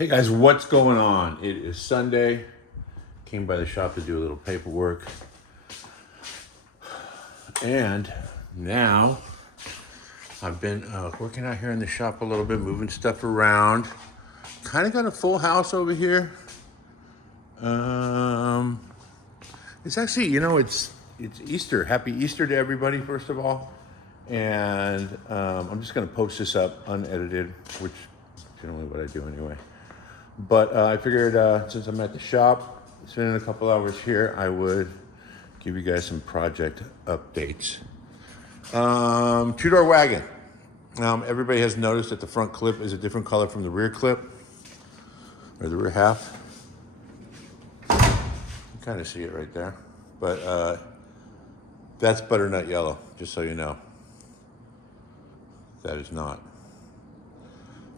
Hey guys, what's going on? It is Sunday. Came by the shop to do a little paperwork. And now I've been working out here in the shop a little bit, moving stuff around. Kind of got a full house over here. It's actually, it's Easter. Happy Easter to everybody, first of all. And I'm just going to post this up unedited, which is generally what I do anyway. But I figured since I'm at the shop, spending a couple hours here, I would give you guys some project updates. Two-door wagon. Everybody has noticed that the front clip is a different color from the rear clip, or the rear half. You kind of see it right there. But that's butternut yellow, just so you know. That is not.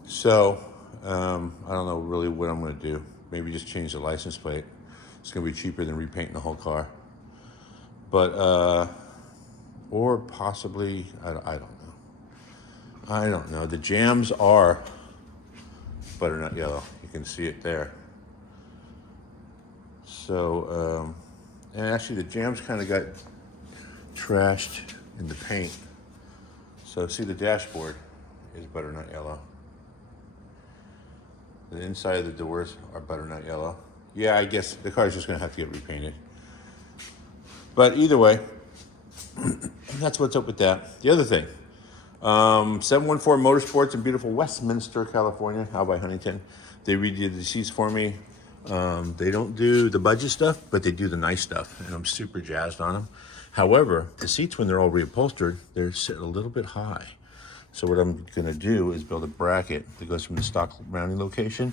So, I don't know really what I'm going to do. Maybe just change the license plate. It's going to be cheaper than repainting the whole car. But, or possibly, I don't know. I don't know. The jams are butternut yellow. You can see it there. So, and actually the jams kind of got trashed in the paint. So see, the dashboard is butternut yellow. The inside of the doors are butternut yellow. Yeah, I guess the car's just gonna have to get repainted. But either way, that's what's up with that. The other thing, 714 Motorsports in beautiful Westminster, California, out by Huntington. They redid the seats for me. They don't do the budget stuff, but they do the nice stuff, and I'm super jazzed on them. However, the seats, when they're all reupholstered, they're sitting a little bit high. So what I'm gonna do is build a bracket that goes from the stock mounting location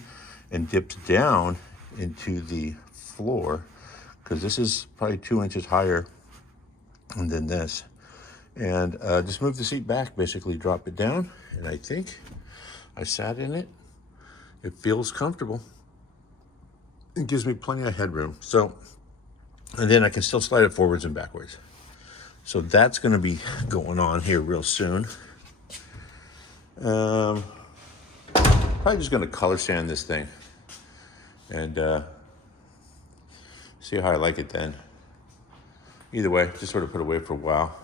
and dips down into the floor, because this is probably 2 inches higher than this. And just move the seat back, basically drop it down. And I think I sat in it. It feels comfortable. It gives me plenty of headroom. So, and then I can still slide it forwards and backwards. So that's gonna be going on here real soon. Probably just gonna color sand this thing and see how I like it then. Either way, just sort of put it away for a while.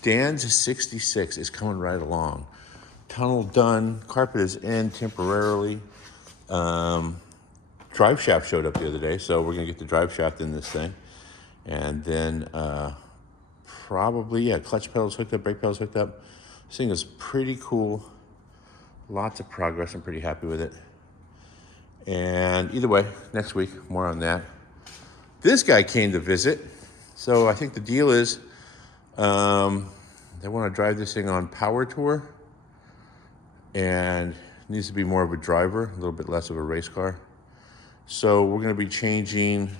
Dan's 66 is coming right along. Tunnel done, carpet is in temporarily. Drive shaft showed up the other day, so we're gonna get the drive shaft in this thing. And then probably, clutch pedals hooked up, brake pedals hooked up. This thing is pretty cool. Lots of progress. I'm pretty happy with it. And either way, next week, more on that. This guy came to visit. So I think the deal is they want to drive this thing on power tour. And it needs to be more of a driver, a little bit less of a race car. So we're going to be changing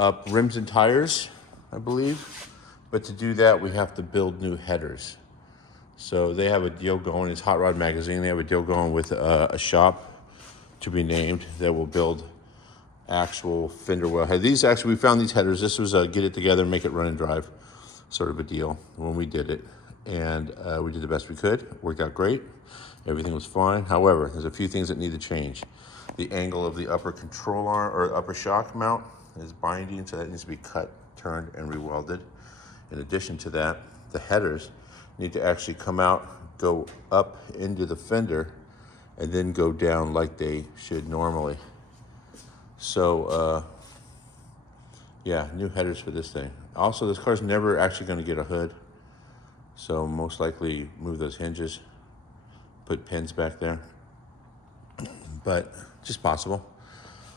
up rims and tires, I believe. But to do that, we have to build new headers. So they have a deal going. It's Hot Rod Magazine. They have a deal going with a shop to be named that will build actual fender well head. These actually, we found these headers. This was a get it together, make it run and drive sort of a deal when we did it. And we did the best we could. Worked out great. Everything was fine. However, there's a few things that need to change. The angle of the upper control arm or upper shock mount is binding, so that needs to be cut, turned, and rewelded. In addition to that, the headers need to actually come out, go up into the fender, and then go down like they should normally. So, yeah, new headers for this thing. Also, this car's never actually going to get a hood, so most likely move those hinges, put pins back there, but just possible.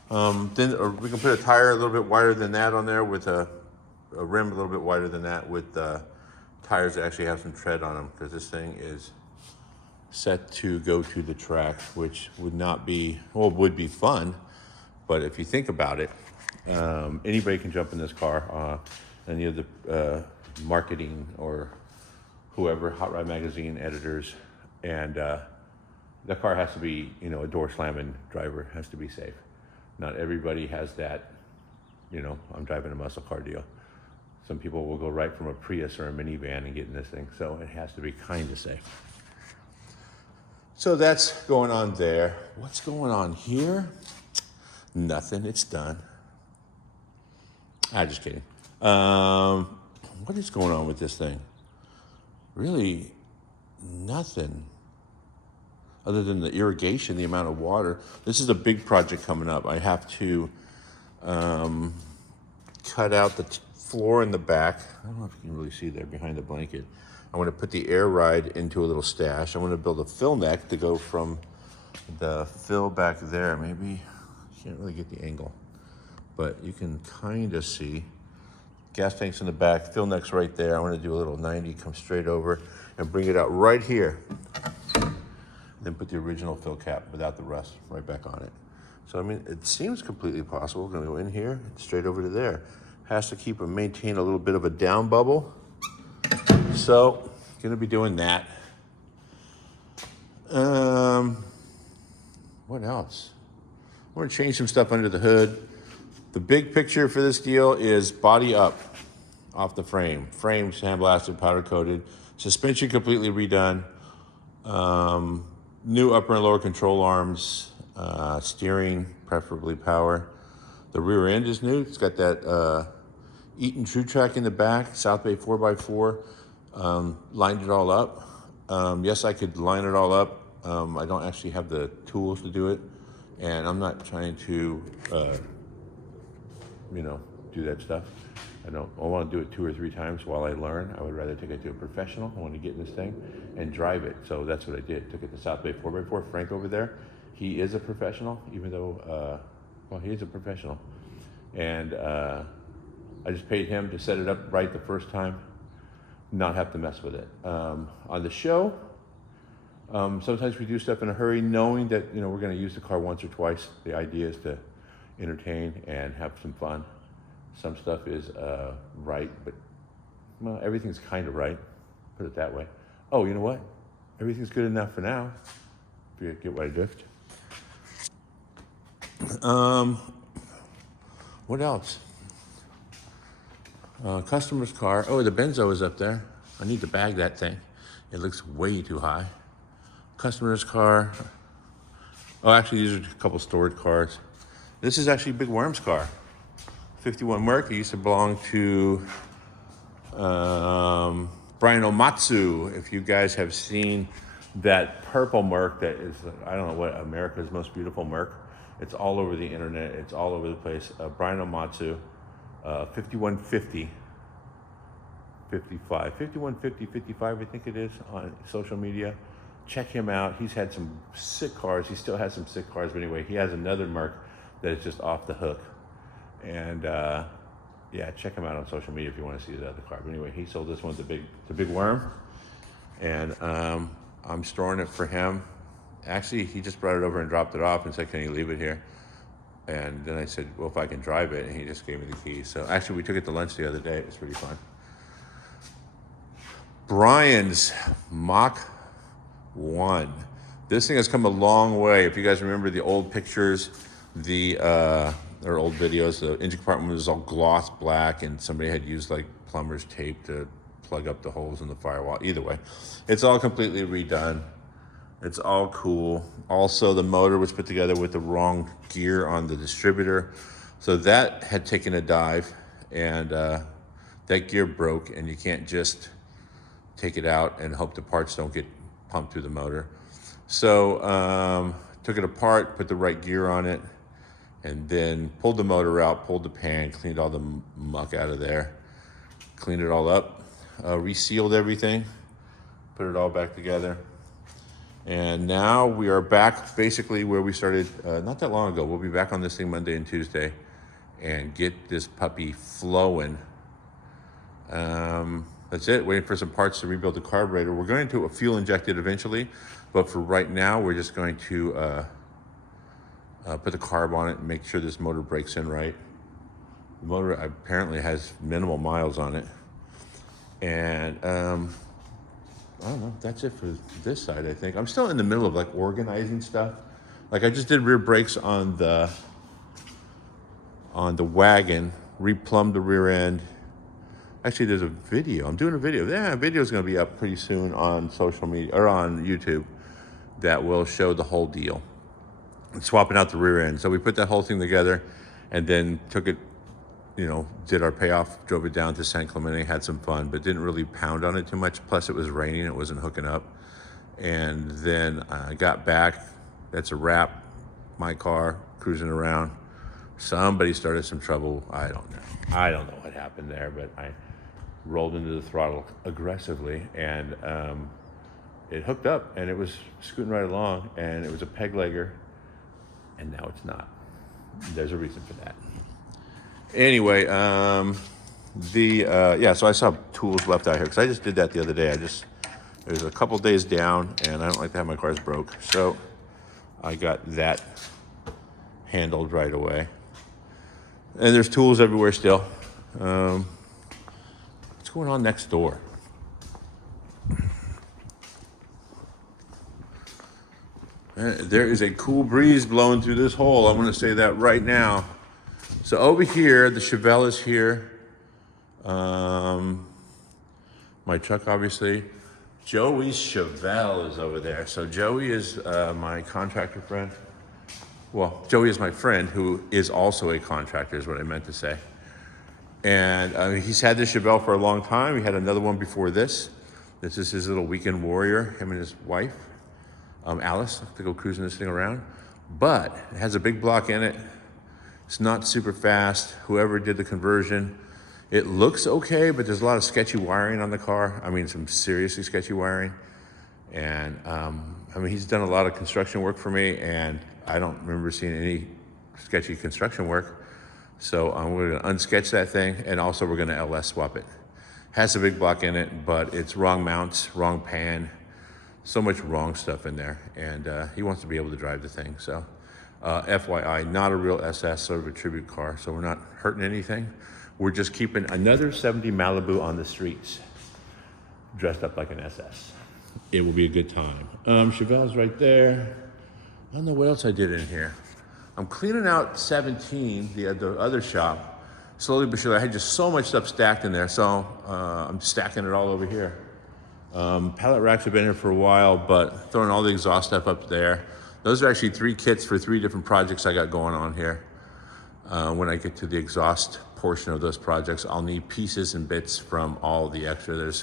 Then we can put a tire a little bit wider than that on there with a rim a little bit wider than that with tires that actually have some tread on them, because this thing is set to go to the track, which would not be, well, it would be fun, but if you think about it, anybody can jump in this car. Any of the marketing or whoever, Hot Rod Magazine editors, and the car has to be, a door slamming driver, has to be safe. Not everybody has that, I'm driving a muscle car deal. Some people will go right from a Prius or a minivan and get in this thing, so it has to be kind of safe. So that's going on there. What's going on here? Nothing, it's done. Just kidding. What is going on with this thing? Really, nothing. Other than the irrigation, the amount of water. This is a big project coming up. I have to cut out the floor in the back. I don't know if you can really see there behind the blanket. I want to put the air ride into a little stash. I want to build a fill neck to go from the fill back there. Maybe, you can't really get the angle, but you can kind of see. Gas tanks in the back, fill neck's right there. I want to do a little 90, come straight over and bring it out right here. Then put the original fill cap without the rust right back on it. So, I mean, it seems completely possible. We're gonna go in here, straight over to there. Has to keep and maintain a little bit of a down bubble. So, gonna be doing that. What else? I wanna change some stuff under the hood. The big picture for this deal is body up off the frame. Frame sandblasted, powder coated. Suspension completely redone. New upper and lower control arms, steering, preferably power. The rear end is new. It's got that Eaton True Track in the back, South Bay 4x4. Lined it all up. Yes, I could line it all up. I don't actually have the tools to do it. And I'm not trying to, do that stuff. I want to do it 2 or 3 times while I learn. I would rather take it to a professional. I want to get in this thing and drive it. So that's what I did. Took it to South Bay 4x4. Frank over there, he is a professional, even though, he is a professional. And I just paid him to set it up right the first time, not have to mess with it. On the show, sometimes we do stuff in a hurry, knowing that, we're going to use the car once or twice. The idea is to entertain and have some fun. Some stuff is right, but everything's kind of right, put it that way. Oh, you know what? Everything's good enough for now, if you get what I drift. What else? Customer's car. Oh, the Benzo is up there. I need to bag that thing. It looks way too high. Customer's car. Oh, actually, these are a couple stored cars. This is actually Big Worm's car. 51 Merc. It used to belong to Brian Omatsu. If you guys have seen that purple Merc that is, I don't know what, America's most beautiful Merc. It's all over the internet. It's all over the place. Brian Omatsu, 5150, 55, 5150, 55, I think it is, on social media. Check him out. He's had some sick cars. He still has some sick cars, but anyway, he has another Merc that is just off the hook. And yeah, check him out on social media if you want to see the other car. But anyway, he sold this one to Big Worm, and I'm storing it for him. Actually, he just brought it over and dropped it off and said, "Can you leave it here?" And then I said, "Well, if I can drive it," and he just gave me the keys. So actually, we took it to lunch the other day. It was pretty fun. Brian's Mach 1. This thing has come a long way. If you guys remember the old pictures, or old videos, the engine compartment was all gloss black, and somebody had used like plumber's tape to plug up the holes in the firewall. Either way, it's all completely redone. It's all cool. Also, the motor was put together with the wrong gear on the distributor. So that had taken a dive, and that gear broke, and you can't just take it out and hope the parts don't get pumped through the motor. So took it apart, put the right gear on it, and then pulled the motor out, pulled the pan, cleaned all the muck out of there, cleaned it all up, resealed everything, put it all back together. And now we are back basically where we started not that long ago. We'll be back on this thing Monday and Tuesday and get this puppy flowing. That's it, waiting for some parts to rebuild the carburetor. We're going to fuel inject it eventually, but for right now, we're just going to put the carb on it and make sure this motor breaks in right. The motor apparently has minimal miles on it. And I don't know, that's it for this side, I think. I'm still in the middle of like organizing stuff. Like I just did rear brakes on the wagon, replumbed the rear end. Actually, there's a video. I'm doing a video. Yeah, a video is going to be up pretty soon on social media or on YouTube. that will show the whole deal. And swapping out the rear end. So we put that whole thing together and then took it, did our payoff, drove it down to San Clemente, had some fun, but didn't really pound on it too much. Plus it was raining, it wasn't hooking up. And then I got back, that's a wrap, my car, cruising around. Somebody started some trouble, I don't know what happened there, but I rolled into the throttle aggressively and it hooked up and it was scooting right along and it was a peg legger and now it's not. There's a reason for that. Anyway, so I saw tools left out here because I just did that the other day. It was a couple days down and I don't like to have my cars broke. So I got that handled right away. And there's tools everywhere still. What's going on next door? There is a cool breeze blowing through this hole. I'm going to say that right now. So over here, the Chevelle is here. My truck, obviously. Joey's Chevelle is over there. So Joey is my contractor friend. Well, Joey is my friend who is also a contractor, is what I meant to say. And he's had this Chevelle for a long time. He had another one before this. This is his little weekend warrior, him and his wife. Alice, to go cruising this thing around. But it has a big block in it. It's not super fast. Whoever did the conversion, it looks okay, but there's a lot of sketchy wiring on the car. I mean, some seriously sketchy wiring. And he's done a lot of construction work for me, and I don't remember seeing any sketchy construction work. So we're gonna unsketch that thing, and also we're gonna LS swap it. Has a big block in it, but it's wrong mounts, wrong pan, so much wrong stuff in there, and he wants to be able to drive the thing. So FYI, not a real SS, sort of a tribute car, so we're not hurting anything. We're just keeping another 70 Malibu on the streets, dressed up like an SS. It will be a good time. Chevelle's right there. I don't know what else I did in here. I'm cleaning out 17, the other shop, slowly but surely. I had just so much stuff stacked in there, so I'm stacking it all over here. Pallet racks have been here for a while, but throwing all the exhaust stuff up there. Those are actually 3 kits for 3 different projects I got going on here. When I get to the exhaust portion of those projects, I'll need pieces and bits from all the extra.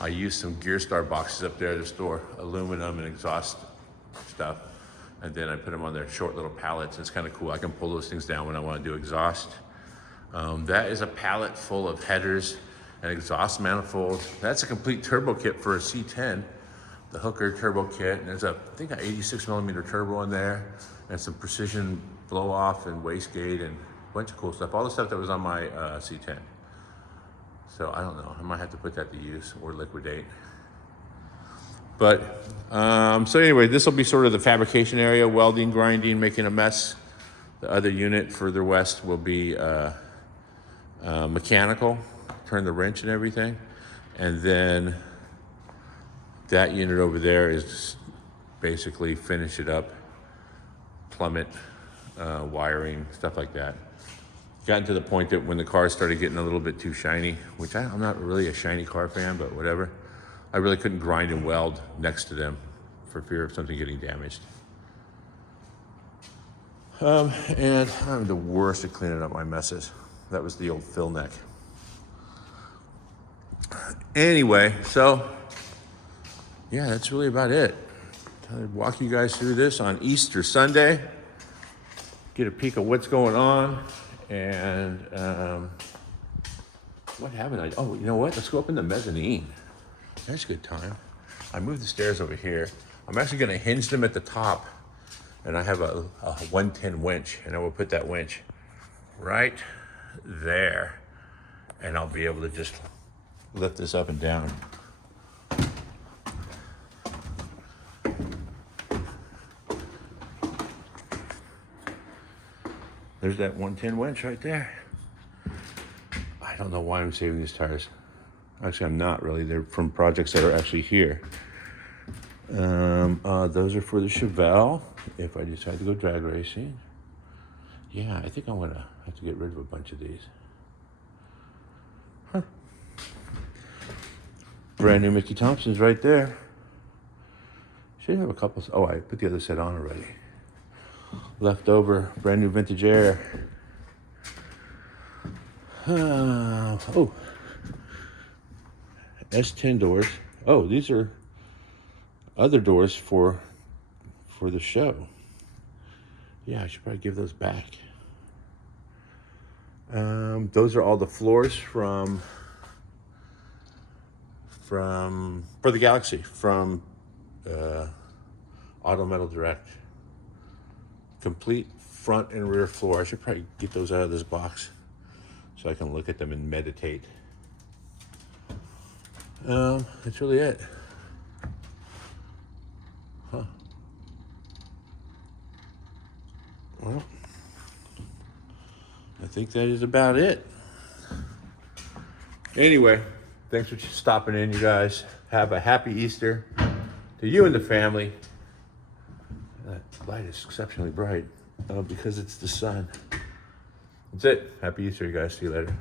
I used some Gearstar boxes up there to store aluminum and exhaust stuff. And then I put them on their short little pallets. It's kind of cool. I can pull those things down when I want to do exhaust. That is a pallet full of headers and exhaust manifolds. That's a complete turbo kit for a C10, the Hooker turbo kit. And there's I think an 86 millimeter turbo in there, and some precision blow off and wastegate and a bunch of cool stuff. All the stuff that was on my C10. So I don't know, I might have to put that to use or liquidate. But, so anyway, this will be sort of the fabrication area, welding, grinding, making a mess. The other unit further west will be mechanical, turn the wrench and everything. And then that unit over there is basically finish it up, plummet, wiring, stuff like that. Gotten to the point that when the cars started getting a little bit too shiny, which I'm not really a shiny car fan, but whatever. I really couldn't grind and weld next to them for fear of something getting damaged. And I'm the worst at cleaning up my messes. That was the old fill neck. Anyway, so yeah, that's really about it. I'll walk you guys through this on Easter Sunday. Get a peek of what's going on. And what haven't I? Oh, you know what? Let's go up in the mezzanine. That's a good time. I moved the stairs over here. I'm actually going to hinge them at the top. And I have a 110 winch. And I will put that winch right there. And I'll be able to just lift this up and down. There's that 110 winch right there. I don't know why I'm saving these tires. Actually, I'm not really. They're from projects that are actually here. Those are for the Chevelle, if I decide to go drag racing. Yeah, I think I'm gonna have to get rid of a bunch of these. Huh. Brand new Mickey Thompson's right there. Should have a couple. Oh, I put the other set on already. Leftover, brand new vintage air. Oh, S10 doors. Oh, these are other doors for the show. Yeah, I should probably give those back. Those are all the floors for the Galaxy from Auto Metal Direct. Complete front and rear floor. I should probably get those out of this box so I can look at them and meditate. That's really it. Huh. Well, I think that is about it. Anyway, thanks for stopping in, you guys. Have a happy Easter to you and the family. That light is exceptionally bright because it's the sun. That's it. Happy Easter, you guys. See you later.